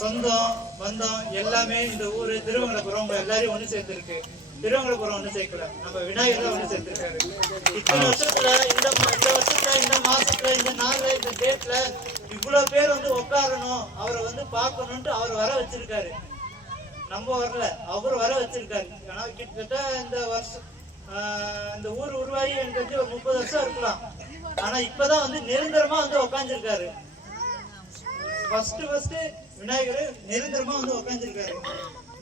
சொந்தம் பந்தம் எல்லாமே இந்த ஊரு திருவங்கலபுரம் எல்லாரையும் ஒண்ணு சேர்த்திருக்கு. திருவங்கலபுரம் ஒண்ணு சேர்க்கல, நம்ம விநாயகர் தான் ஒண்ணு சேர்த்திருக்காரு. இத்தனை வருஷத்துல இந்த வருஷத்துல இந்த மாசத்துல இந்த நாள்ல இந்த டேட்ல இவ்வளவு பேர் வந்து உட்காரணும், அவரை வந்து பார்க்கணும்ட்டு அவர் வர வச்சிருக்காரு. நம்ம வரல, அவர் வர வச்சிருக்காரு. ஆனா கிட்டத்தட்ட இந்த வருஷம் இந்த ஊர் உருவாகி எனக்கு ஒரு 30 வருஷம் இருக்கலாம். ஆனா இப்பதான் வந்து நிரந்தரமா வந்து உட்காந்துருக்காரு. ஃபர்ஸ்ட் விநாயகர் நிரந்தரமா வந்து உட்காந்துருக்காரு.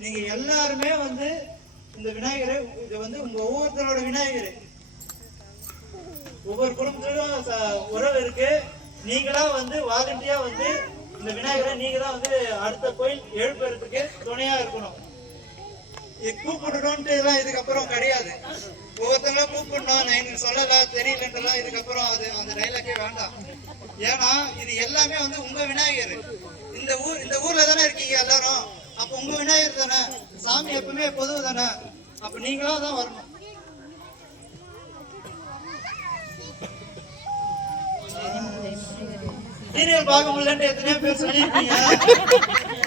நீங்க எல்லாருமே வந்து இந்த விநாயகரை, இது வந்து உங்க ஒவ்வொருத்தரோட விநாயகர், ஒவ்வொரு குடும்பத்திலும் உறவு இருக்கு. நீங்களா வந்து வாலண்டியா வந்து இந்த விநாயகரை நீங்க தான் வந்து அடுத்த கோயில் எழுப்புறதுக்கு துணையா இருக்கணும். கூப்பிடணும்ட்டு எல்லாம் இதுக்கப்புறம் கிடையாது. ஒவ்வொருத்தரும் கூப்பிடணும், நான் எனக்கு சொல்லல தெரியலன்றலாம் இதுக்கப்புறம் அது அந்த டைலாக்கே வேண்டாம். ஏன்னா இது எல்லாமே வந்து உங்க விநாயகர். இந்த ஊர்ல தானே இருக்கீங்க எல்லாரும், அப்ப உங்க விநாயகர் தானே. சாமி எப்பவுமே பொதுவு தானே, அப்ப நீங்களா தான் வரணும். சீரியல் பார்க்க முடியலன்னு எத்தனையோ பேர் சொல்லியிருக்கீங்க.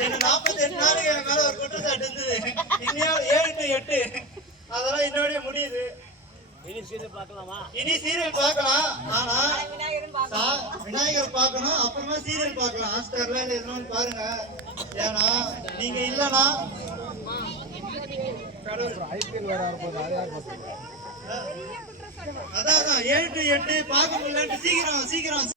எனக்கு 48 நாளைக்கு என் மேல ஒரு குற்றச்சாட்டு இருந்தது. இன்னும் 7 to 8 அதெல்லாம் என்னோடய முடியுது. இனி சீரியல் பார்க்கலாம். ஆனா விநாயகர் பார்க்கணும், அப்புறமா சீரியல் பார்க்கலாம். ஹாஸ்டர்ல எதுவும் பாருங்க. ஏன்னா நீங்க இல்லனா அதான் 7 to 8 பார்க்க முடியலன்ட்டு சீக்கிரம்